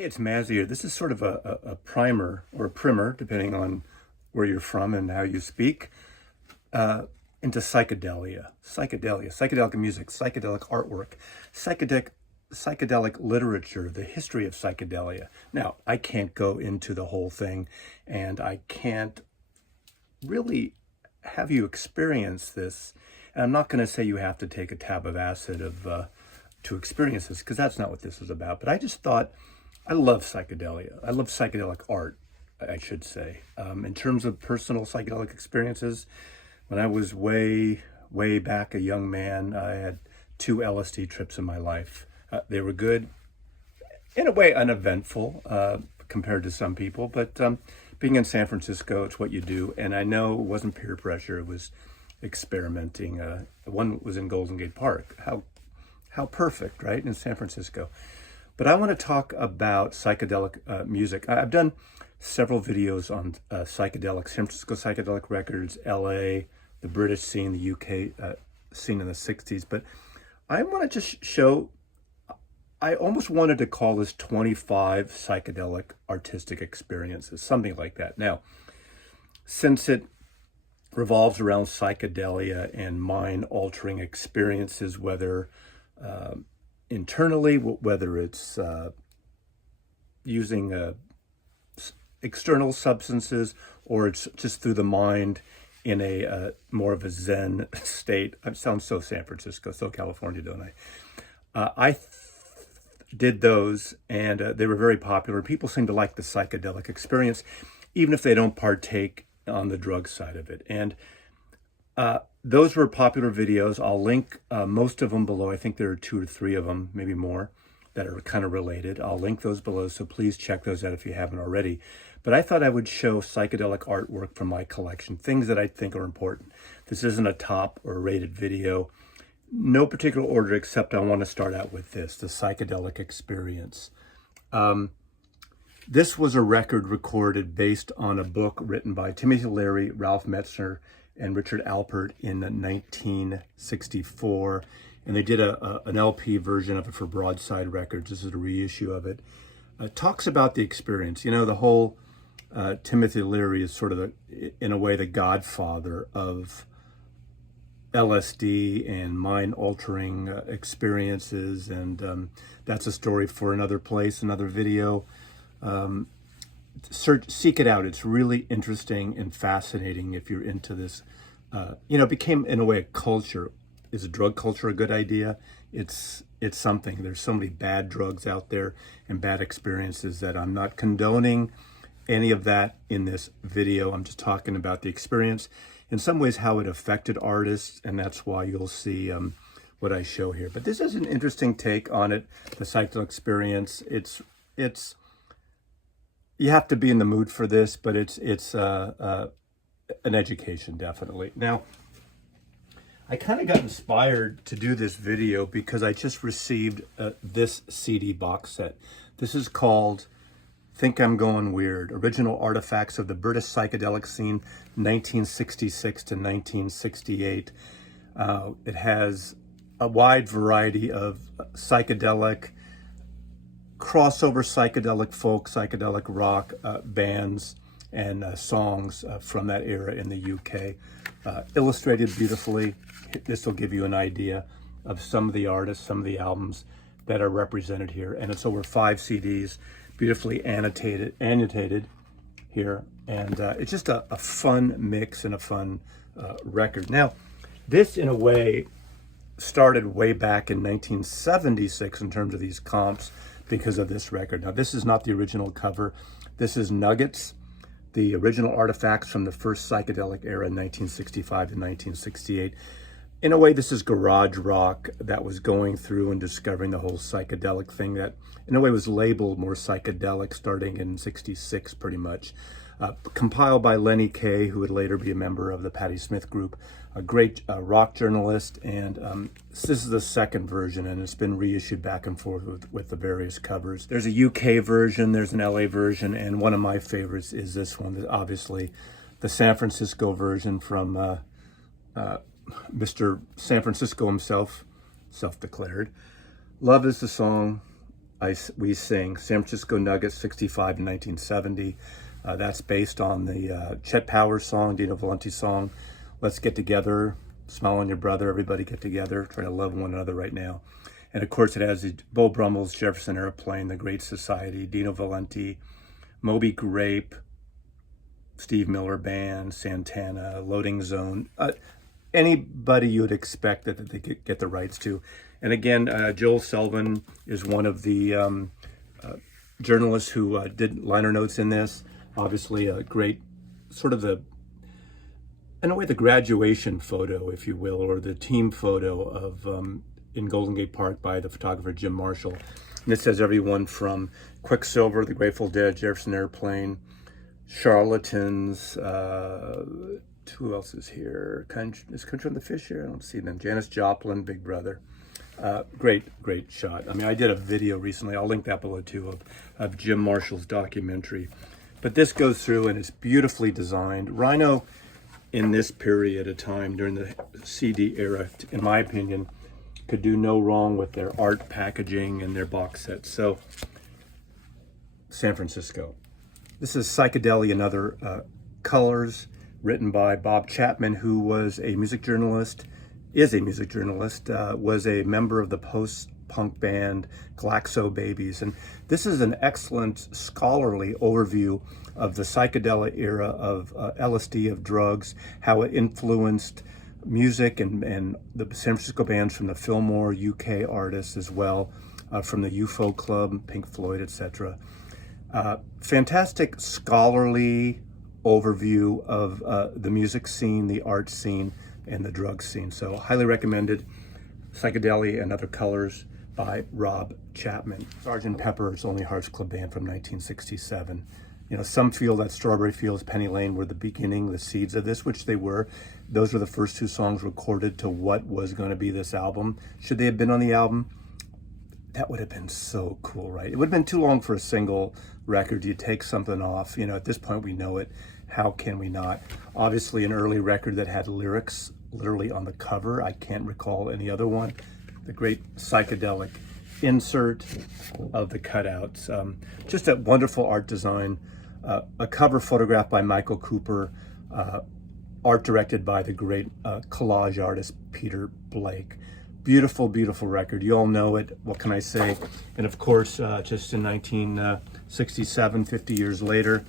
Hey, it's Maz here. This is sort of a primer or a primer, depending on where you're from and how you speak, uh, into psychedelic music, psychedelic artwork, psychedelic, psychedelic literature, the history of psychedelia. Now, I can't go into the whole thing, and I can't really have you experience this. And I'm not going to say you have to take a tab of acid to experience this, because that's not what this is about. But I just thought, I love psychedelia. I love psychedelic art, I should say. In terms of personal psychedelic experiences, when I was way back a young man, I had two LSD trips in my life. They were good, in a way uneventful compared to some people, but being in San Francisco, it's what you do. And I know it wasn't peer pressure, it was experimenting. One was in Golden Gate Park. How perfect, right? In San Francisco. But I want to talk about psychedelic music. I've done several videos on psychedelic, San Francisco Psychedelic Records, LA, the British scene, the UK scene in the 60s. But I want to just show, I almost wanted to call this 25 psychedelic artistic experiences, something like that. Now, since it revolves around psychedelia and mind-altering experiences, whether internally, whether it's using external substances or it's just through the mind in a more of a Zen state. I sound so San Francisco, so California, don't I? Did those, and they were very popular. People seem to like the psychedelic experience, even if they don't partake on the drug side of it. And those were popular videos. I'll link most of them below. I think there are 2 or 3 of them, maybe more, that are kind of related. I'll link those below, so please check those out if you haven't already. But I thought I would show psychedelic artwork from my collection, things that I think are important. This isn't a top or rated video. No particular order, except I want to start out with this, the Psychedelic Experience. This was a record recorded based on a book written by Timothy Leary, Ralph Metzner, and Richard Alpert in 1964. And they did an LP version of it for Broadside Records. This is a reissue of it. It talks about the experience. You know, the whole Timothy Leary is sort of, in a way, the godfather of LSD and mind-altering experiences. And that's a story for another place, another video. Seek it out. It's really interesting and fascinating if you're into this. It became, in a way, a culture. Is a drug culture a good idea? It's something. There's so many bad drugs out there and bad experiences that I'm not condoning any of that in this video. I'm just talking about the experience, in some ways how it affected artists, and that's why you'll see what I show here. But this is an interesting take on it, the psychedelic experience. It's you have to be in the mood for this, but it's an education, definitely. Now, I kind of got inspired to do this video because I just received this CD box set. This is called Think I'm Going Weird, Original Artifacts of the British Psychedelic Scene, 1966 to 1968. It has a wide variety of psychedelic, crossover psychedelic folk, psychedelic rock bands and songs from that era in the UK. Illustrated beautifully. This will give you an idea of some of the artists, some of the albums that are represented here. And it's over 5 CDs, beautifully annotated here. And it's just a fun mix and a fun record. Now, this in a way started way back in 1976 in terms of these comps because of this record. Now, this is not the original cover. This is Nuggets, the original artifacts from the first psychedelic era, 1965 to 1968. In a way, this is garage rock that was going through and discovering the whole psychedelic thing that, in a way, was labeled more psychedelic starting in 66, pretty much. Compiled by Lenny Kaye, who would later be a member of the Patti Smith Group, a great rock journalist. And this is the second version, and it's been reissued back and forth with the various covers. There's a UK version, there's an LA version, and one of my favorites is this one, obviously, the San Francisco version from Mr. San Francisco himself, self-declared. Love is the song. We Sing, San Francisco Nuggets, 65 in 1970. That's based on the Chet Powers song, Dino Valenti song, Let's Get Together, Smile on Your Brother, Everybody Get Together, try to love one another right now. And of course it has the Beau Brummel's Jefferson Airplane, The Great Society, Dino Valenti, Moby Grape, Steve Miller Band, Santana, Loading Zone, anybody you would expect that they could get the rights to. And again, Joel Selvin is one of the journalists who did liner notes in this. Obviously a great sort of in a way, the graduation photo, if you will, or the team photo of in Golden Gate Park by the photographer Jim Marshall. And it says everyone from Quicksilver, The Grateful Dead, Jefferson Airplane, Charlatans, who else is here? Is Country on the Fish here? I don't see them. Janis Joplin, Big Brother. Great shot. I mean, I did a video recently, I'll link that below too, of Jim Marshall's documentary. But this goes through and it's beautifully designed. Rhino, in this period of time during the CD era, in my opinion, could do no wrong with their art packaging and their box sets. So, San Francisco. This is Psychedelic and Other Colors, written by Bob Chapman, who was a music journalist, was a member of the post-punk band Glaxo Babies. And this is an excellent scholarly overview of the psychedelic era of LSD, of drugs, how it influenced music and the San Francisco bands from the Fillmore, UK artists as well, from the UFO Club, Pink Floyd, etc. Fantastic scholarly overview of the music scene, the art scene, and the drug scene. So highly recommended. Psychedelic and Other Colors by Rob Chapman. Sgt. Pepper's Lonely Hearts Club Band from 1967. You know, some feel that Strawberry Fields, Penny Lane were the beginning, the seeds of this, which they were. Those were the first two songs recorded to what was going to be this album. Should they have been on the album? That would have been so cool, right? It would have been too long for a single record. You take something off. You know, at this point we know it. How can we not? Obviously an early record that had lyrics literally on the cover. I can't recall any other one. The great psychedelic insert of the cutouts. Just a wonderful art design. A cover photograph by Michael Cooper. Art directed by the great collage artist Peter Blake. Beautiful, beautiful record. You all know it. What can I say? And of course, just in 1967, 50 years later,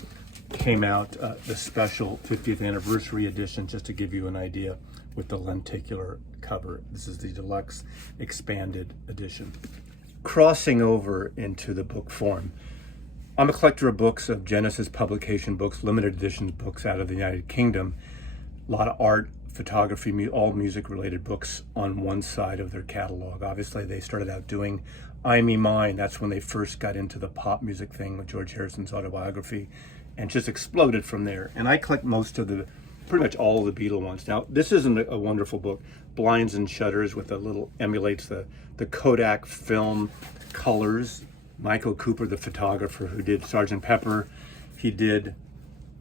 came out the special 50th anniversary edition, just to give you an idea, with the lenticular cover. This is the deluxe expanded edition. Crossing over into the book form. I'm a collector of books, of Genesis publication books, limited editions books out of the United Kingdom. A lot of art, photography, all music-related books on one side of their catalog. Obviously, they started out doing I Me Mine. That's when they first got into the pop music thing with George Harrison's autobiography, and just exploded from there. And I collect pretty much all of the Beatle ones. Now, this isn't a wonderful book. Blinds and Shutters with emulates the Kodak film colors. Michael Cooper, the photographer who did Sgt. Pepper, he did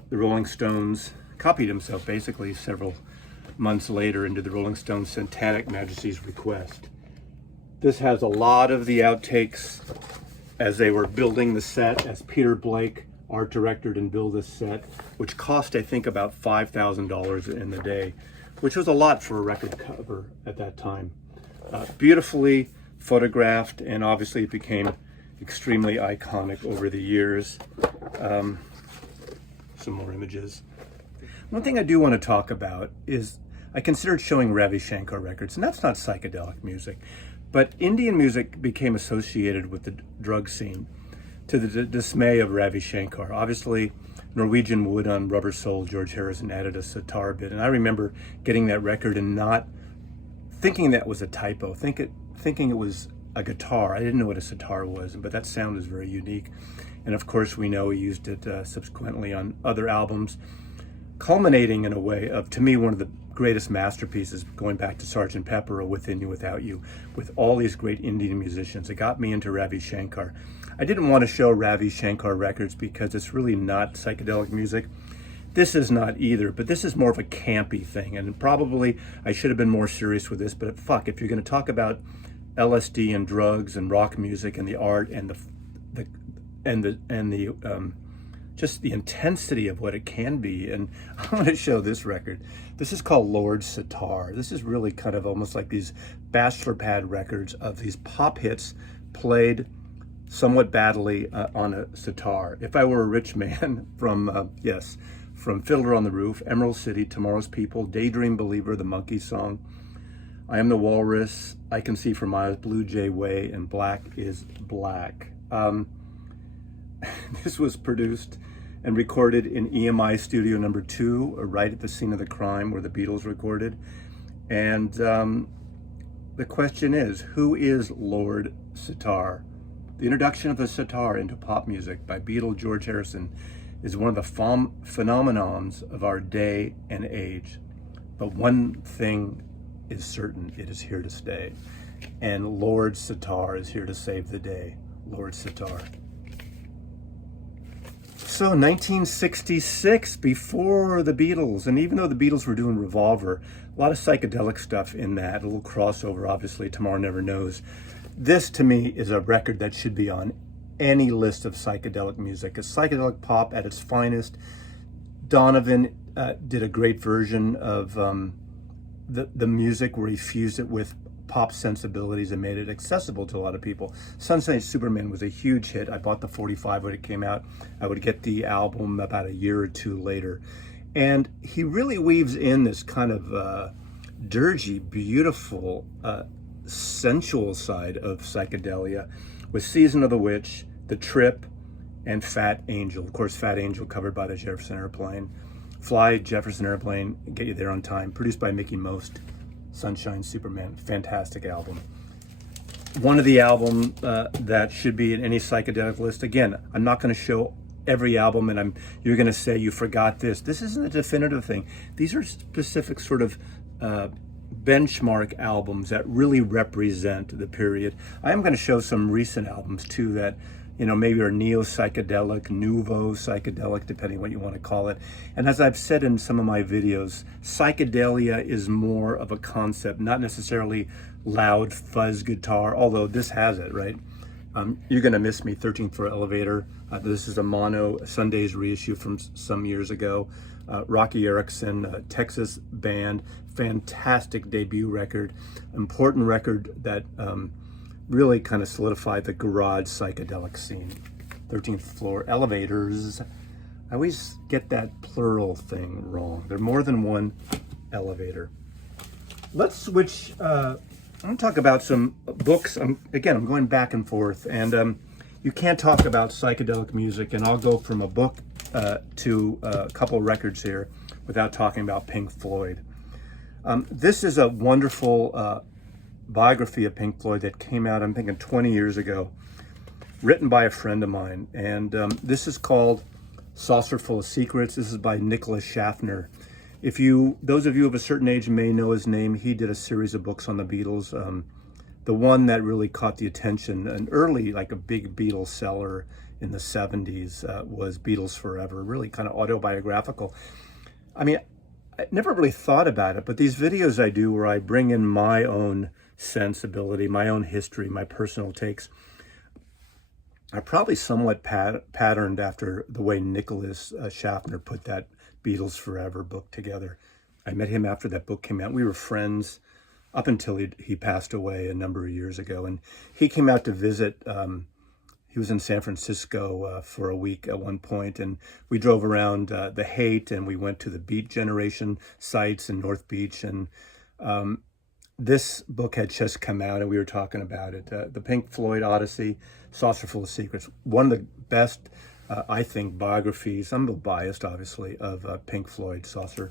the Rolling Stones, copied himself basically several months later into the Rolling Stones' Satanic Majesty's Request. This has a lot of the outtakes as they were building the set, as Peter Blake art directed and built this set, which cost, I think, about $5,000 in the day, which was a lot for a record cover at that time. Beautifully photographed, and obviously it became extremely iconic over the years. Some more images. One thing I do want to talk about is I considered showing Ravi Shankar records, and that's not psychedelic music, but Indian music became associated with the drug scene to the dismay of Ravi Shankar. Obviously, Norwegian Wood on Rubber Soul, George Harrison added a sitar bit, and I remember getting that record and not thinking that was a typo, thinking it was a guitar. I didn't know what a sitar was, but that sound is very unique. And of course, we know he used it subsequently on other albums, culminating in a way of, to me, one of the greatest masterpieces, going back to Sgt. Pepper or Within You, Without You, with all these great Indian musicians. It got me into Ravi Shankar. I didn't want to show Ravi Shankar records because it's really not psychedelic music. This is not either, but this is more of a campy thing, and probably I should have been more serious with this, but fuck, if you're going to talk about LSD and drugs and rock music and the art and just the intensity of what it can be. And I'm going to show this record. This is called Lord Sitar. This is really kind of almost like these bachelor pad records of these pop hits played somewhat badly on a sitar. If I Were a Rich Man from Fiddler on the Roof, Emerald City, Tomorrow's People, Daydream Believer, The Monkey Song, I Am the Walrus, I Can See for Miles, Blue Jay Way, and Black is Black. This was produced and recorded in EMI Studio number 2, right at the scene of the crime where the Beatles recorded. And the question is, who is Lord Sitar? The introduction of the sitar into pop music by Beatle George Harrison is one of the phenomenons of our day and age. But one thing is certain, it is here to stay. And Lord Sitar is here to save the day. Lord Sitar. So 1966, before the Beatles, and even though the Beatles were doing Revolver, a lot of psychedelic stuff in that, a little crossover, obviously, Tomorrow Never Knows. This, to me, is a record that should be on any list of psychedelic music. It's psychedelic pop at its finest. Donovan did a great version of the music where he fused it with pop sensibilities and made it accessible to a lot of people. Sunset Superman was a huge hit. I bought the 45 when it came out. I would get the album about a year or two later. And he really weaves in this kind of dirgy, beautiful, sensual side of psychedelia with Season of the Witch, The Trip, and Fat Angel. Of course, Fat Angel covered by the Jefferson Airplane. Fly, Jefferson Airplane, Get You There on Time, produced by Mickey Most. Sunshine Superman, fantastic album. One of the album that should be in any psychedelic list. Again, I'm not going to show every album, and you're going to say you forgot this. This isn't a definitive thing. These are specific sort of benchmark albums that really represent the period. I am going to show some recent albums too that, you know, maybe are neo-psychedelic, nouveau psychedelic, depending what you want to call it. And as I've said in some of my videos, psychedelia is more of a concept, not necessarily loud fuzz guitar, although this has it, right? You're Gonna Miss Me, 13th Floor Elevator. This is a mono Sundays reissue from some years ago. Rocky Erickson, Texas band, fantastic debut record, important record that really kind of solidified the garage psychedelic scene. 13th Floor Elevators. I always get that plural thing wrong. There are more than one elevator. Let's switch. I'm going to talk about some books. I'm going back and forth, and you can't talk about psychedelic music, and I'll go from a book to a couple records here without talking about Pink Floyd. This is a wonderful biography of Pink Floyd that came out, I'm thinking 20 years ago, written by a friend of mine. And this is called Saucer Full of Secrets. This is by Nicholas Schaffner. Those of you of a certain age may know his name. He did a series of books on the Beatles. The one that really caught the attention, an early, like a big Beatles seller in the 70s, was Beatles Forever, really kind of autobiographical. I mean, I never really thought about it, but these videos I do where I bring in my own sensibility, my own history, my personal takes, are probably somewhat patterned after the way Nicholas Schaffner put that Beatles Forever book together. I met him after that book came out. We were friends up until he passed away a number of years ago. And he came out to visit. He was in San Francisco for a week at one point, and we drove around the Haight, and we went to the Beat Generation sites in North Beach. And this book had just come out, and we were talking about it. The Pink Floyd Odyssey, Saucer Full of Secrets, one of the best, I think, biographies, I'm a little biased, obviously, of Pink Floyd, Saucer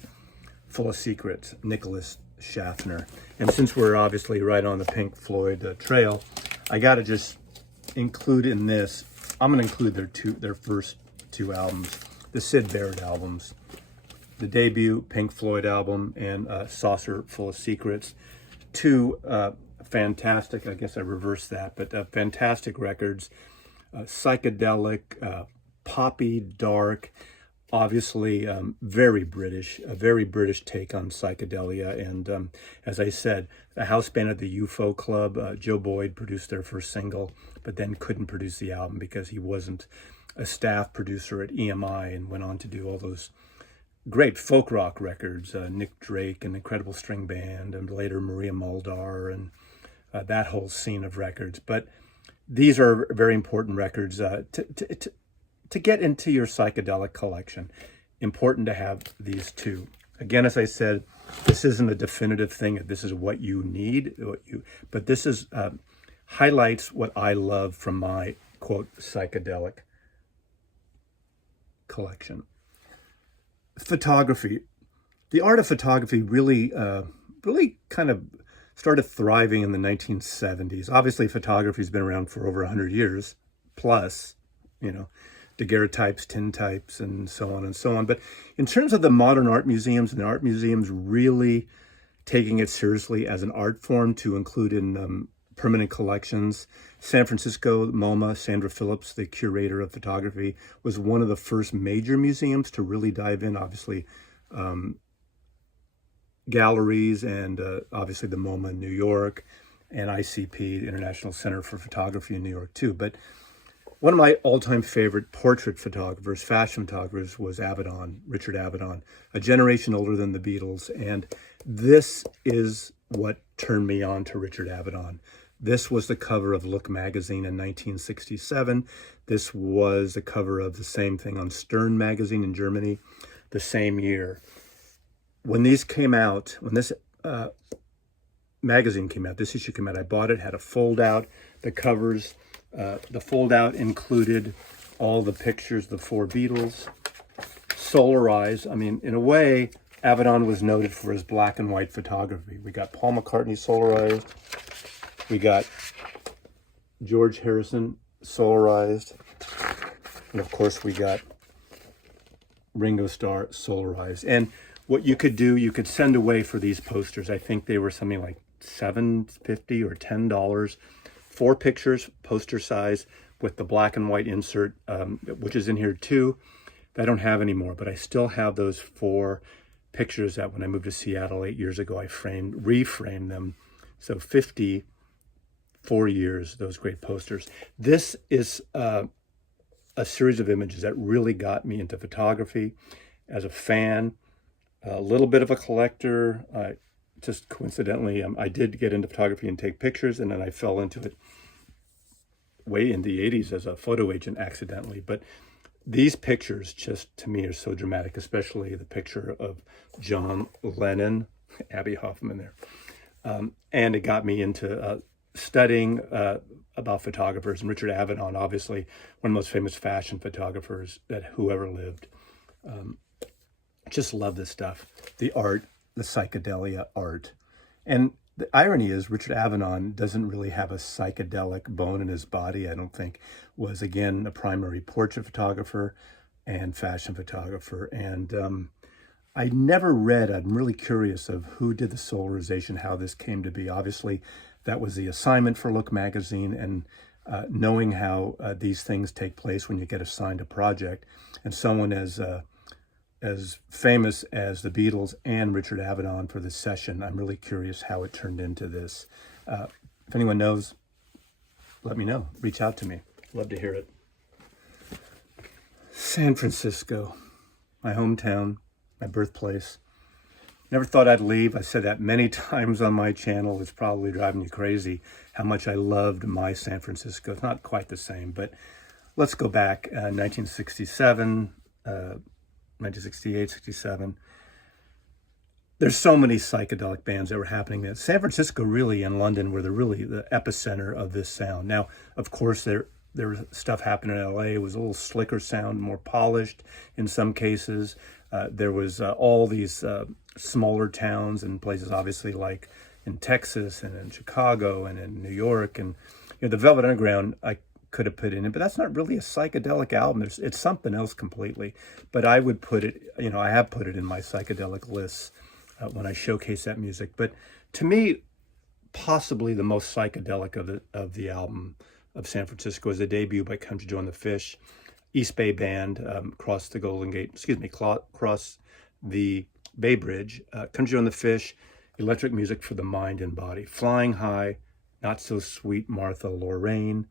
Full of Secrets, Nicholas Schaffner. And since we're obviously right on the Pink Floyd trail, I got to just include in this, I'm going to include their first two albums, the Syd Barrett albums, the debut Pink Floyd album and Saucer Full of Secrets. Two fantastic, I guess I reversed that, but fantastic records, psychedelic, poppy, dark, obviously very British, a very British take on psychedelia. And as I said, the house band at the UFO Club, Joe Boyd produced their first single, but then couldn't produce the album because he wasn't a staff producer at EMI, and went on to do all those great folk rock records, Nick Drake and Incredible String Band, and later Maria Muldaur, and that whole scene of records. But these are very important records to get into your psychedelic collection. Important to have these two. Again, as I said, this isn't a definitive thing. This is what you need, but this is highlights what I love from my, quote, psychedelic collection. Photography. The art of photography really kind of started thriving in the 1970s. Obviously, photography's been around for over 100 years plus, daguerreotypes, tintypes, and so on and so on. But in terms of the modern art museums, and the art museums really taking it seriously as an art form to include in permanent collections, San Francisco, MoMA, Sandra Phillips, the curator of photography, was one of the first major museums to really dive in. Obviously, galleries, and obviously the MoMA in New York, and ICP, the International Center for Photography in New York too. But one of my all-time favorite portrait photographers, fashion photographers, was Avedon, Richard Avedon, a generation older than the Beatles. And this is what turned me on to Richard Avedon. This was the cover of Look magazine in 1967. This was the cover of the same thing on Stern magazine in Germany the same year. When these came out, when this magazine came out, this issue came out, I bought it, had a fold-out, the covers. The fold-out included all the pictures, the four Beatles, solarized. I mean, in a way, Avedon was noted for his black and white photography. We got Paul McCartney solarized. We got George Harrison solarized. And of course, we got Ringo Starr solarized. And what you could do, you could send away for these posters. I think they were something like $7.50 or $10. 4 pictures, poster size, with the black and white insert, which is in here too, that I don't have anymore, but I still have those 4 pictures that when I moved to Seattle 8 years ago, I reframed them. So 54 years, those great posters. This is a series of images that really got me into photography as a fan, a little bit of a collector. Just coincidentally, I did get into photography and take pictures, and then I fell into it way in the 80s as a photo agent accidentally. But these pictures just, to me, are so dramatic, especially the picture of John Lennon, Abby Hoffman there. And it got me into studying about photographers, and Richard Avedon, obviously, one of the most famous fashion photographers that who ever lived. Just love this stuff. The art, the psychedelia art. And the irony is Richard Avedon doesn't really have a psychedelic bone in his body, I don't think. Was, again, a primary portrait photographer and fashion photographer. And I never read, I'm really curious of who did the solarization, how this came to be. Obviously, that was the assignment for Look magazine, and knowing how these things take place when you get assigned a project. And someone as famous as the Beatles and Richard Avedon for this session, I'm really curious how it turned into this. If anyone knows, let me know. Reach out to me. Love to hear it. San Francisco, my hometown, my birthplace. Never thought I'd leave. I said that many times on my channel. It's probably driving you crazy how much I loved my San Francisco. It's not quite the same, but let's go back. 1967, 1968, 67. There's so many psychedelic bands that were happening there. San Francisco really and London were the epicenter of this sound. Now, of course, there was stuff happening in LA. It was a little slicker sound, more polished in some cases. There was all these smaller towns and places, obviously, like in Texas and in Chicago and in New York. And the Velvet Underground, I could have put in it, but that's not really a psychedelic album. It's something else completely. But I would put it, I have put it in my psychedelic lists when I showcase that music. But to me, possibly the most psychedelic of the album of San Francisco is the debut by Come to Join the Fish. East Bay Band, crossed the Golden Gate, crossed the Bay Bridge, Country on the Fish, Electric Music for the Mind and Body, Flying High, Not So Sweet Martha Lorraine,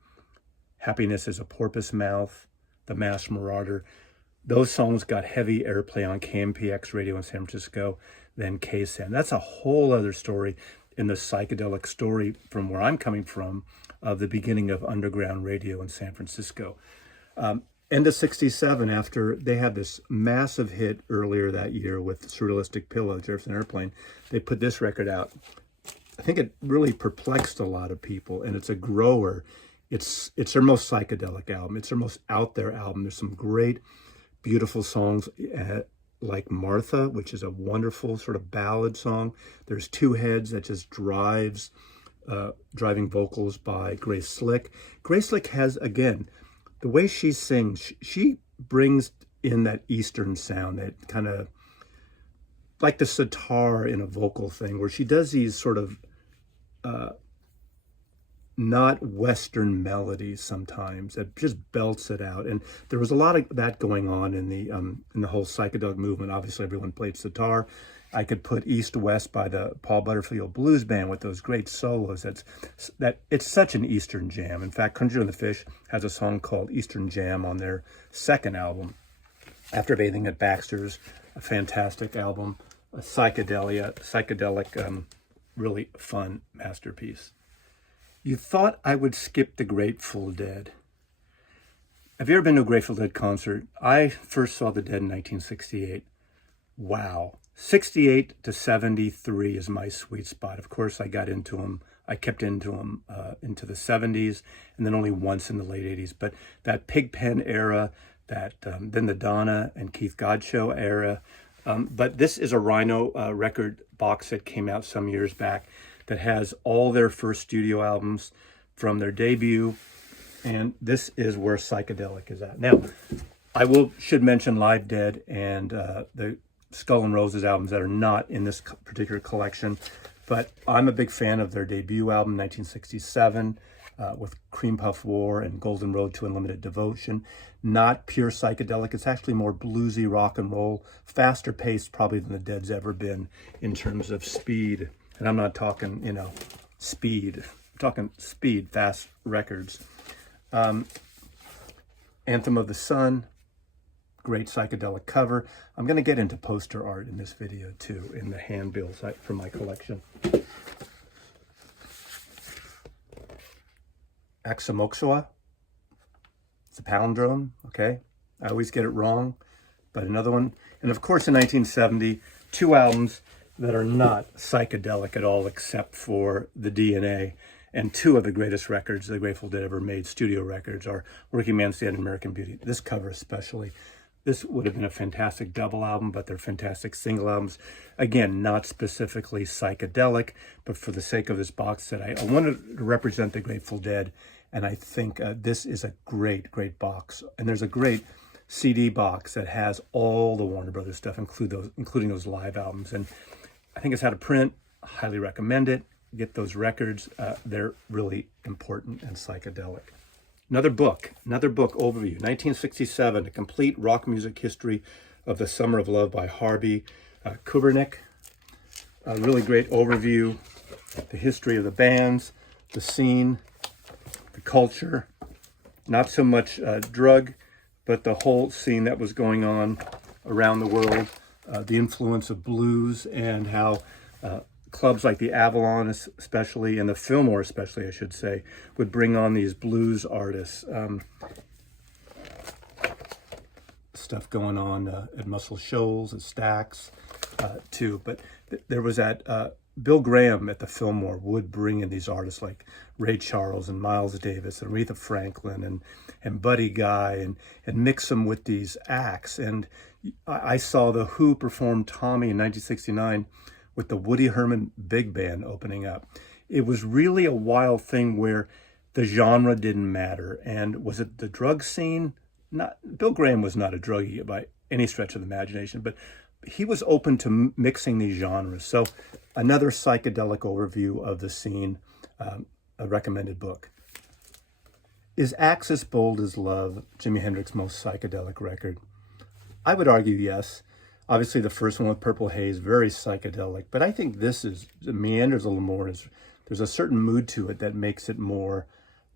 Happiness is a Porpoise Mouth, The Masked Marauder. Those songs got heavy airplay on KMPX radio in San Francisco, then KSAN. That's a whole other story in the psychedelic story from where I'm coming from, of the beginning of underground radio in San Francisco. End of 67, after they had this massive hit earlier that year with Surrealistic Pillow, Jefferson Airplane, they put this record out. I think it really perplexed a lot of people, and it's a grower. It's their most psychedelic album. It's their most out there album. There's some great, beautiful songs like Martha, which is a wonderful sort of ballad song. There's Two Heads that just driving vocals by Grace Slick. Grace Slick has, again, the way she sings, she brings in that Eastern sound, that kind of like the sitar in a vocal thing, where she does these sort of not Western melodies sometimes that just belts it out. And there was a lot of that going on in the whole psychedelic movement. Obviously, everyone played sitar. I could put East West by the Paul Butterfield Blues Band with those great solos. It's such an Eastern jam. In fact, Country on the Fish has a song called Eastern Jam on their second album, After Bathing at Baxter's, a fantastic album, a psychedelic, really fun masterpiece. You thought I would skip the Grateful Dead. Have you ever been to a Grateful Dead concert? I first saw the Dead in 1968. Wow. 68 to 73 is my sweet spot. Of course, I got into them. I kept into them into the 70s, and then only once in the late 80s. But that Pigpen era, then the Donna and Keith God Show era. But this is a Rhino record box that came out some years back that has all their first studio albums from their debut. And this is where Psychedelic is at. Now, should mention Live Dead and the Skull and Roses albums that are not in this particular collection, but I'm a big fan of their debut album, 1967, with Cream Puff War and Golden Road to Unlimited Devotion. Not pure psychedelic. It's actually more bluesy rock and roll, faster paced probably than the Dead's ever been in terms of speed. And I'm not talking, speed. I'm talking speed, fast records. Anthem of the Sun, great psychedelic cover. I'm going to get into poster art in this video too, in the handbills from my collection. Axamoxua. It's a palindrome, okay? I always get it wrong, but another one. And of course, in 1970, two albums that are not psychedelic at all except for the DNA. And two of the greatest records the Grateful Dead ever made, studio records, are Working Man's Dead and American Beauty. This cover especially. This would have been a fantastic double album, but they're fantastic single albums. Again, not specifically psychedelic, but for the sake of this box set, I wanted to represent the Grateful Dead, and I think this is a great, great box. And there's a great CD box that has all the Warner Brothers stuff, including those live albums. And I think it's out of print. Highly recommend it. Get those records. They're really important and psychedelic. Another book overview, 1967, A Complete Rock Music History of the Summer of Love by Harvey Kubernick. A really great overview, the history of the bands, the scene, the culture, not so much drug, but the whole scene that was going on around the world, the influence of blues, and how clubs like the Avalon especially, and the Fillmore especially, I should say, would bring on these blues artists. Stuff going on at Muscle Shoals, at Stax, too. But there was that Bill Graham at the Fillmore would bring in these artists like Ray Charles and Miles Davis and Aretha Franklin and Buddy Guy and mix them with these acts. And I saw The Who perform Tommy in 1969 with the Woody Herman Big Band opening up. It was really a wild thing where the genre didn't matter. And was it the drug scene? Bill Graham was not a druggie by any stretch of the imagination, but he was open to mixing these genres. So another psychedelic overview of the scene, a recommended book. Is Axis Bold as Love Jimi Hendrix's most psychedelic record? I would argue yes. Obviously, the first one with Purple Haze, very psychedelic. But I think this it meanders a little more. There's a certain mood to it that makes it more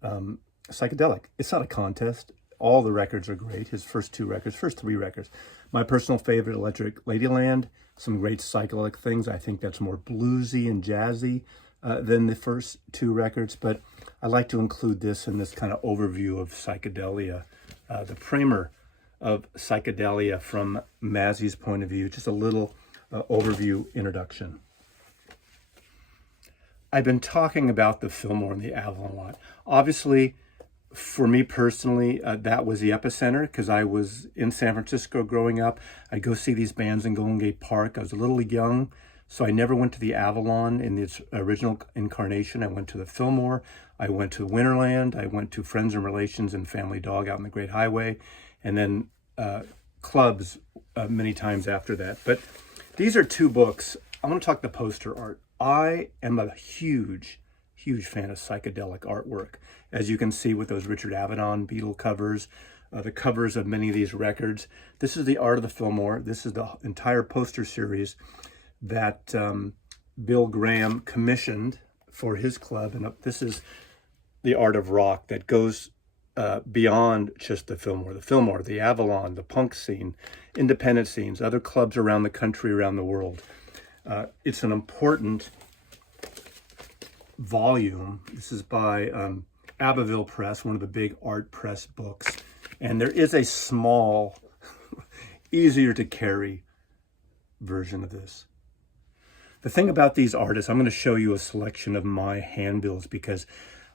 psychedelic. It's not a contest. All the records are great. His first three records. My personal favorite, Electric Ladyland, some great psychedelic things. I think that's more bluesy and jazzy than the first two records. But I like to include this in this kind of overview of psychedelia, the primer of psychedelia from Mazzy's point of view. Just a little overview introduction. I've been talking about the Fillmore and the Avalon a lot. Obviously, for me personally, that was the epicenter because I was in San Francisco growing up. I'd go see these bands in Golden Gate Park. I was a little young, so I never went to the Avalon in its original incarnation. I went to the Fillmore. I went to Winterland. I went to Friends and Relations and Family Dog out on the Great Highway, and then clubs many times after that. But these are two books. I want to talk the poster art. I am a huge fan of psychedelic artwork. As you can see with those Richard Avedon Beatle covers, the covers of many of these records. This is the art of the Fillmore. This is the entire poster series that Bill Graham commissioned for his club. And this is the art of rock that goes beyond just the Fillmore, the Avalon, the punk scene, independent scenes, other clubs around the country, around the world. It's an important volume. This is by Abbeville Press, one of the big art press books. And there is a small, easier to carry version of this. The thing about these artists, I'm going to show you a selection of my handbills because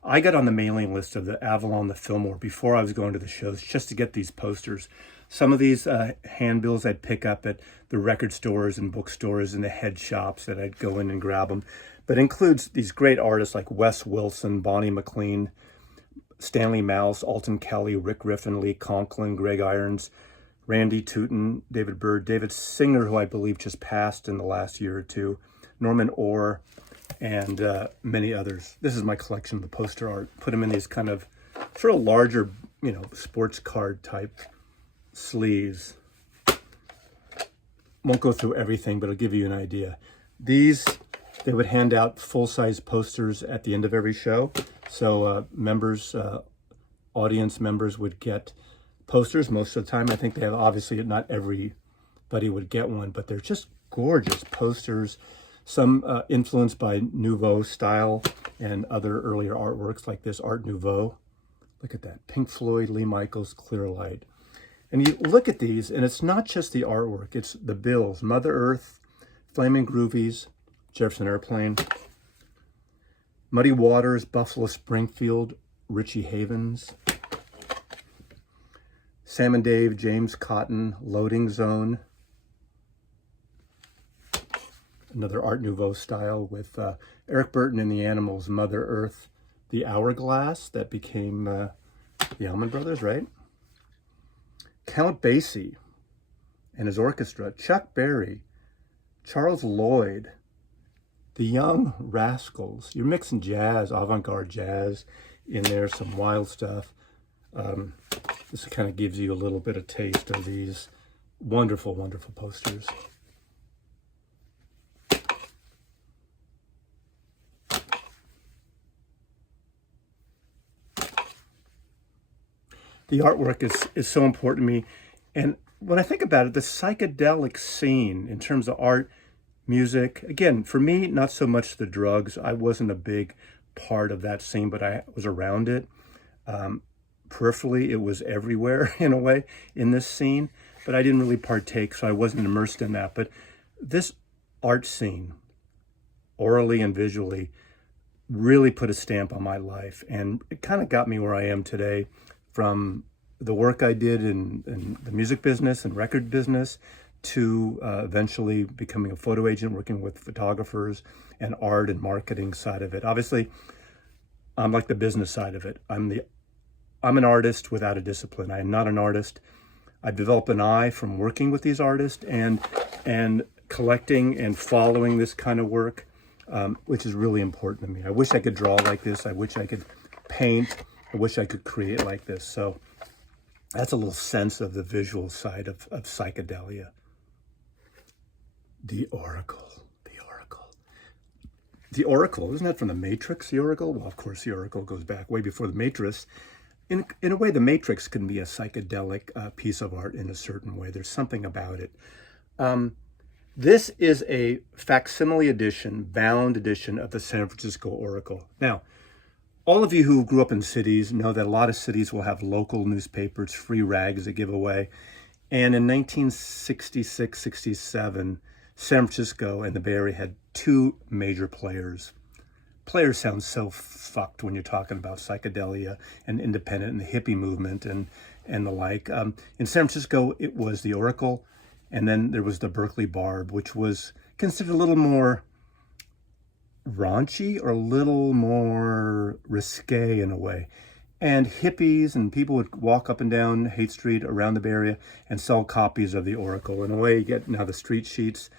I got on the mailing list of the Avalon, the Fillmore, before I was going to the shows just to get these posters. Some of these handbills I'd pick up at the record stores and bookstores and the head shops that I'd go in and grab them. But it includes these great artists like Wes Wilson, Bonnie McLean, Stanley Mouse, Alton Kelly, Rick Riffin, Lee Conklin, Greg Irons, Randy Tootin, David Byrd, David Singer, who I believe just passed in the last year or two, Norman Orr, and many others. This is my collection of the poster art. Put them in these kind of sort of larger, sports card type sleeves. Won't go through everything, but I'll give you an idea. These, they would hand out full-size posters at the end of every show. So audience members would get posters most of the time. I think they have, obviously not everybody would get one, but they're just gorgeous posters. Some influenced by Nouveau style and other earlier artworks like this Art Nouveau. Look at that, Pink Floyd, Lee Michaels, Clear Light. And you look at these, and it's not just the artwork, it's the bills. Mother Earth, Flaming Groovies, Jefferson Airplane, Muddy Waters, Buffalo Springfield, Richie Havens, Sam and Dave, James Cotton, Loading Zone. Another Art Nouveau style with Eric Burton and the Animals, Mother Earth, The Hourglass, that became the Allman Brothers, right? Count Basie and his orchestra, Chuck Berry, Charles Lloyd, the Young Rascals. You're mixing jazz, avant-garde jazz in there, some wild stuff. This kind of gives you a little bit of taste of these wonderful, wonderful posters. The artwork is so important to me. And when I think about it, the psychedelic scene in terms of art, music, again, for me, not so much the drugs. I wasn't a big part of that scene, but I was around it. Peripherally, it was everywhere in a way in this scene, but I didn't really partake, so I wasn't immersed in that. But this art scene, orally and visually, really put a stamp on my life. And it kind of got me where I am today, from the work I did in the music business and record business to eventually becoming a photo agent, working with photographers and art and marketing side of it. Obviously, I'm like the business side of it. I'm an artist without a discipline. I am not an artist. I've developed an eye from working with these artists and collecting and following this kind of work, which is really important to me. I wish I could draw like this. I wish I could paint I wish I could create like this. So that's a little sense of the visual side of psychedelia. The Oracle, the Oracle. The Oracle, isn't that from the Matrix, the Oracle? Well, of course, the Oracle goes back way before the Matrix. In a way, the Matrix can be a psychedelic piece of art in a certain way. There's something about it. This is a facsimile edition, bound edition of the San Francisco Oracle. Now, all of you who grew up in cities know that a lot of cities will have local newspapers, free rags that give away. And in 1966, 67, San Francisco and the Bay Area had two major players. Players sound so fucked when you're talking about psychedelia and independent and the hippie movement and the like. In San Francisco, it was the Oracle, and then there was the Berkeley Barb, which was considered a little more raunchy or a little more risque in a way. And hippies and people would walk up and down Haight Street around the Bay Area and sell copies of the Oracle. In a way, you get now the street sheets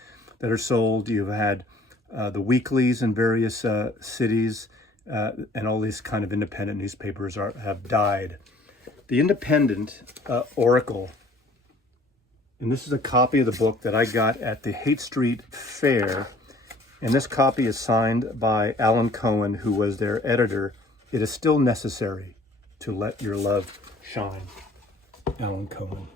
that are sold. You've had the weeklies in various cities, and all these kind of independent newspapers have died. The Independent Oracle, and this is a copy of the book that I got at the Haight Street Fair, and this copy is signed by Alan Cohen, who was their editor. It is still necessary to let your love shine. Alan Cohen.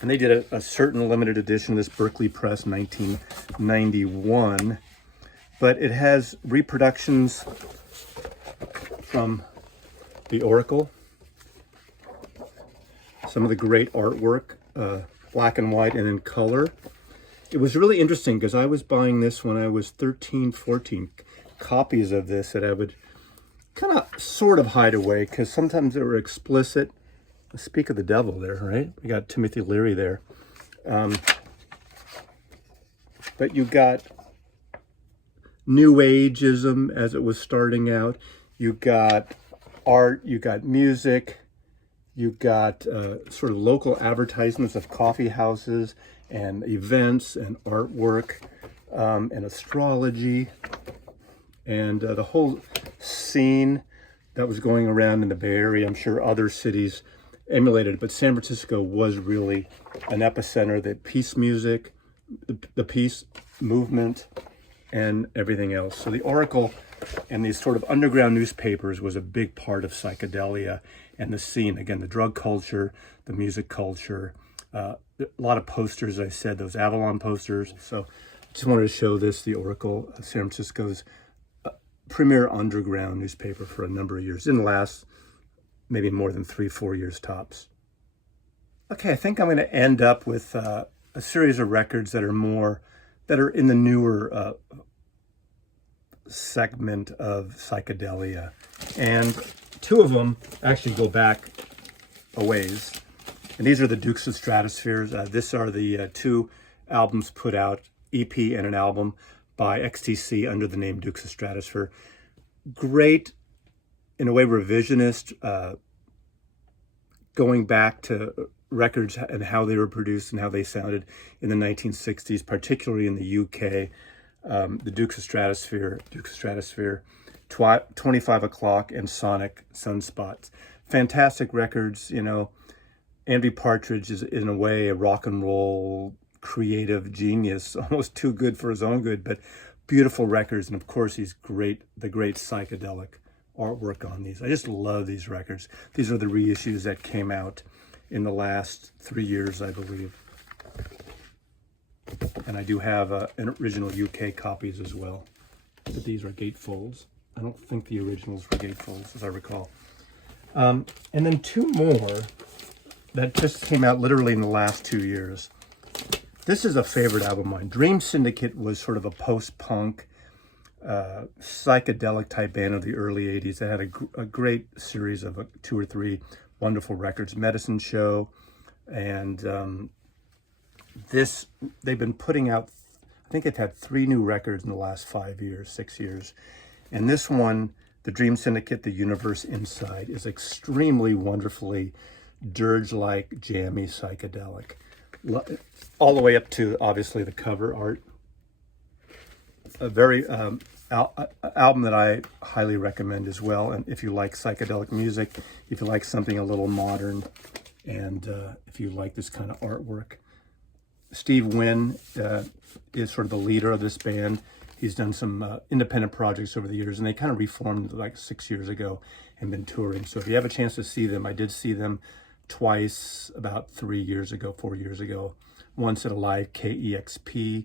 And they did a certain limited edition of this, Berkeley Press, 1991. But it has reproductions from the Oracle, some of the great artwork, black and white and in color. It was really interesting because I was buying this when I was 13, 14, copies of this that I would kind of sort of hide away because sometimes they were explicit. Speak of the devil there, right? We got Timothy Leary there. But you got New Ageism as it was starting out. You got art, you got music, you got sort of local advertisements of coffee houses and events and artwork and astrology and the whole scene that was going around in the Bay Area. I'm sure other cities emulated it, but San Francisco was really an epicenter. The peace music, the peace movement, and everything else. So the Oracle and these sort of underground newspapers was a big part of psychedelia and the scene. Again, the drug culture, the music culture, a lot of posters, I said, those Avalon posters. So I just wanted to show this, the Oracle, San Francisco's premier underground newspaper for a number of years. Didn't last maybe more than 3-4 years tops. Okay, I think I'm going to end up with a series of records that are in the newer segment of psychedelia. And two of them actually go back a ways. And these are the Dukes of Stratospheres. These are the two albums put out, EP and an album by XTC under the name Dukes of Stratosphere. Great, in a way, revisionist, going back to records and how they were produced and how they sounded in the 1960s, particularly in the UK. The Dukes of Stratosphere, 25 O'Clock, and Sonic Sunspots. Fantastic records, you know. Andy Partridge is, in a way, a rock and roll creative genius, almost too good for his own good, but beautiful records. And of course, the great psychedelic artwork on these. I just love these records. These are the reissues that came out in the last 3 years, I believe. And I do have an original UK copies as well. But these are gatefolds. I don't think the originals were gatefolds, as I recall. And then two more that just came out literally in the last 2 years. This is a favorite album of mine. Dream Syndicate was sort of a post-punk, psychedelic type band of the early 80s that had a great series of 2 or 3 wonderful records. Medicine Show, and they've been putting out, I think they've had 3 new records in the last 5 years, 6 years. And this one, the Dream Syndicate, The Universe Inside, is extremely wonderfully dirge-like, jammy psychedelic. All the way up to, obviously, the cover art. A very album that I highly recommend as well. And if you like psychedelic music, if you like something a little modern, and if you like this kind of artwork. Steve Wynn is sort of the leader of this band. He's done some independent projects over the years, and they kind of reformed like 6 years ago and been touring. So if you have a chance to see them, I did see them twice about 4 years ago. Once at a live KEXP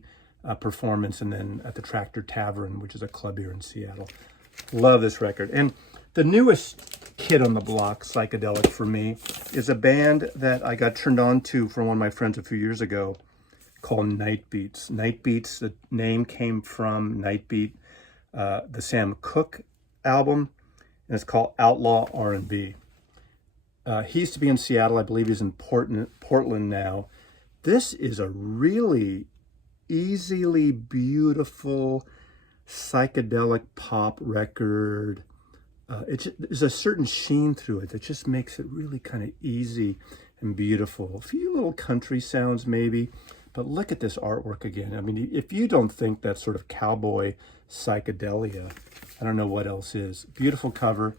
performance, and then at the Tractor Tavern, which is a club here in Seattle. Love this record. And the newest kid on the block, psychedelic for me, is a band that I got turned on to from one of my friends a few years ago called Night Beats. Night Beats, the name came from Night Beat, the Sam Cooke album, and it's called Outlaw R&B. He used to be in Seattle. I believe he's in Portland now. This is a really easily beautiful psychedelic pop record. There's a certain sheen through it that just makes it really kind of easy and beautiful. A few little country sounds maybe, but look at this artwork again. I mean, if you don't think that's sort of cowboy psychedelia, I don't know what else is. Beautiful cover,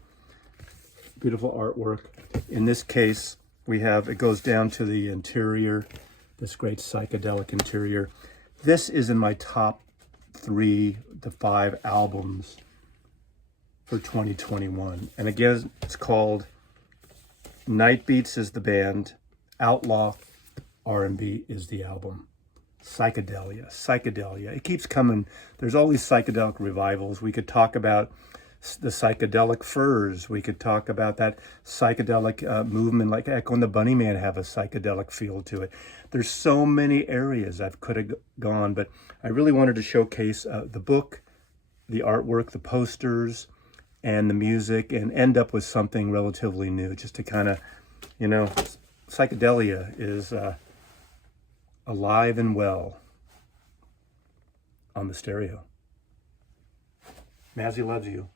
beautiful artwork. In this case, it goes down to the interior, this great psychedelic interior. This is in my top 3 to 5 albums for 2021. And again, it's called Night Beats is the band, Outlaw R&B is the album. Psychedelia. It keeps coming. There's always psychedelic revivals. We could talk about the psychedelic furs. We could talk about that psychedelic movement, like Echo and the Bunnymen have a psychedelic feel to it. There's so many areas I could have gone, but I really wanted to showcase the book, the artwork, the posters, and the music, and end up with something relatively new, just to kind of, psychedelia is alive and well on the stereo. Mazzy loves you.